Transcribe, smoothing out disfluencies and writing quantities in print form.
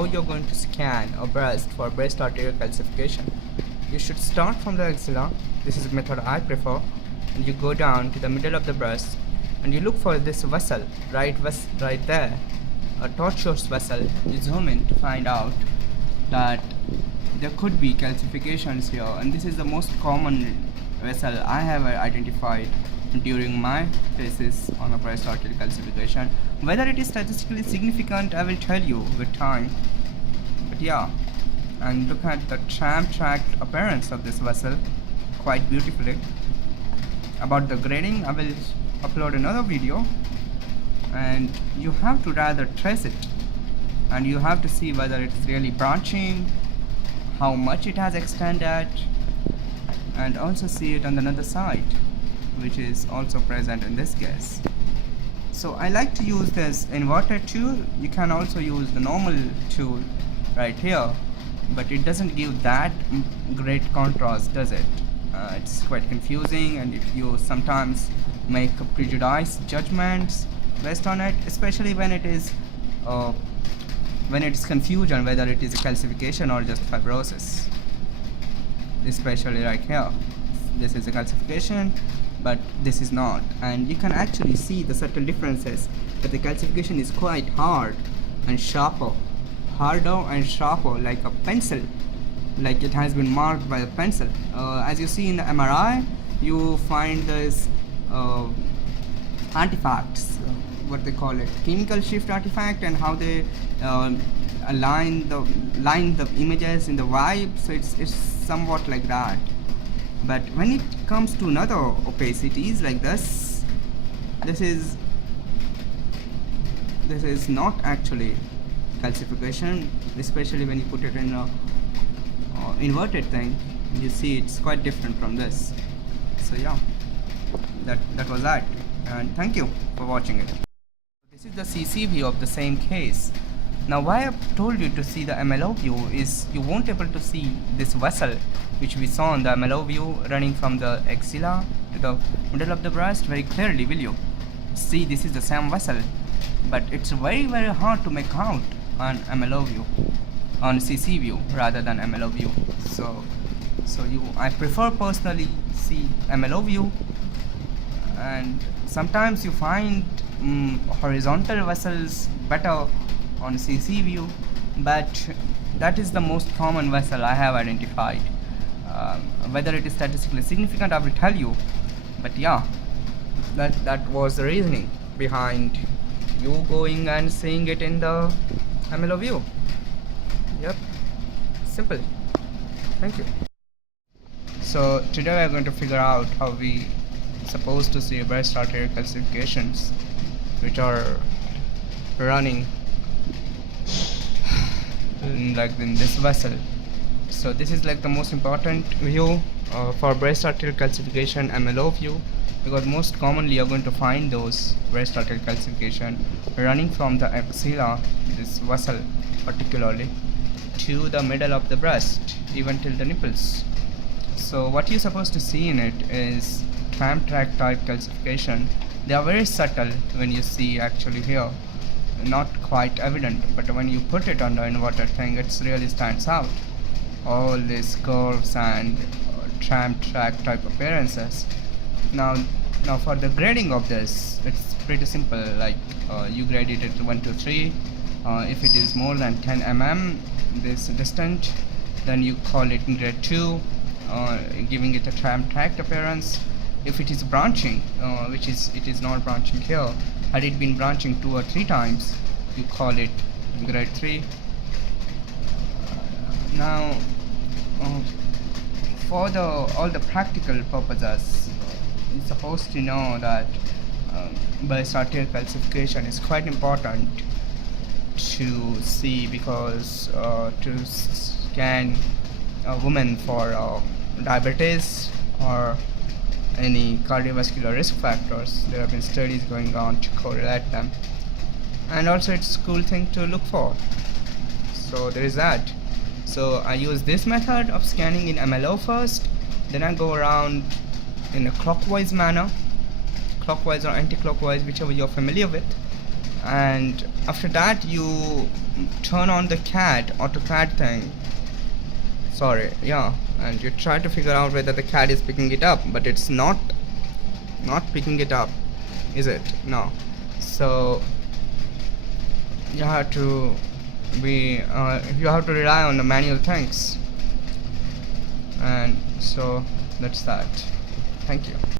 how you're going to scan a breast for breast arterial calcification. You should start from the axilla. This is the method I prefer. And you go down to the middle of the breast and you look for this vessel right there, a tortuous vessel. You zoom in to find out that there could be calcifications here, and this is the most common vessel I have identified during my thesis on a breast arterial calcification. Whether it is statistically significant, I will tell you with time. But yeah, and look at the tram-tracked appearance of this vessel quite beautifully. About the grading, I will upload another video, and you have to rather trace it, and you have to see whether it's really branching, how much it has extended, and also see it on the other side, which is also present in this case. So I like to use this inverted tool. You can also use the normal tool right here, but it doesn't give that great contrast, does it? It's quite confusing, and if you sometimes make prejudiced judgments based on it, especially when it is confusion whether it is a calcification or just fibrosis. Especially right here, this is a calcification, but this is not, and you can actually see the subtle differences, that the calcification is quite hard and sharper, harder and sharper, like a pencil, like it has been marked by a pencil. As you see in the MRI, you find this artifacts, what they call it, chemical shift artifact, and how they line the images in the vibe. So it's somewhat like that. But when it comes to another opacities like this is not actually calcification, especially when you put it in a inverted thing. You see it's quite different from this. So yeah, that was that, and thank you for watching it. This is the CC view of the same case. Now why I've told you to see the MLO view is you won't able to see this vessel which we saw on the MLO view running from the axilla to the middle of the breast very clearly, will you? See, this is the same vessel, but it's very hard to make out on MLO view, on CC view rather than MLO view. So I prefer personally see MLO view, and sometimes you find horizontal vessels better on CC view, but that is the most common vessel I have identified. Whether it is statistically significant, I will tell you, but yeah, that was the reasoning behind you going and seeing it in the MLO view. Yep, simple. Thank you. So today we are going to figure out how we supposed to see breast arterial calcifications which are running in this vessel. So this is like the most important view for breast arterial calcification, MLO view, because most commonly you're going to find those breast arterial calcification running from the axilla, this vessel particularly, to the middle of the breast, even till the nipples. So what you're supposed to see in it is tram track type calcification. They are very subtle when you see actually here, not quite evident, but when you put it on the inverted thing, it really stands out. All these curves and tram track type appearances. Now for the grading of this, it's pretty simple. Like you grade it at 1 to 3. If it is more than 10 mm this distant, then you call it in grade 2, giving it a tram track appearance. If it is branching, which it is not branching here, had it been branching 2 or 3 times, you call it grade 3. Now for all the practical purposes, you're supposed to know that breast arterial calcification is quite important to see, because to scan a woman for diabetes or any cardiovascular risk factors, there have been studies going on to correlate them, and also it's a cool thing to look for. So there is that. So I use this method of scanning in MLO first, then I go around in a clockwise manner, clockwise or anti-clockwise, whichever you're familiar with, and after that you turn on the CAD AutoCAD thing, and you try to figure out whether the CAD is picking it up, but it's not picking it up, is it? No. So you have to rely on the manual things, and so that's that. Thank you.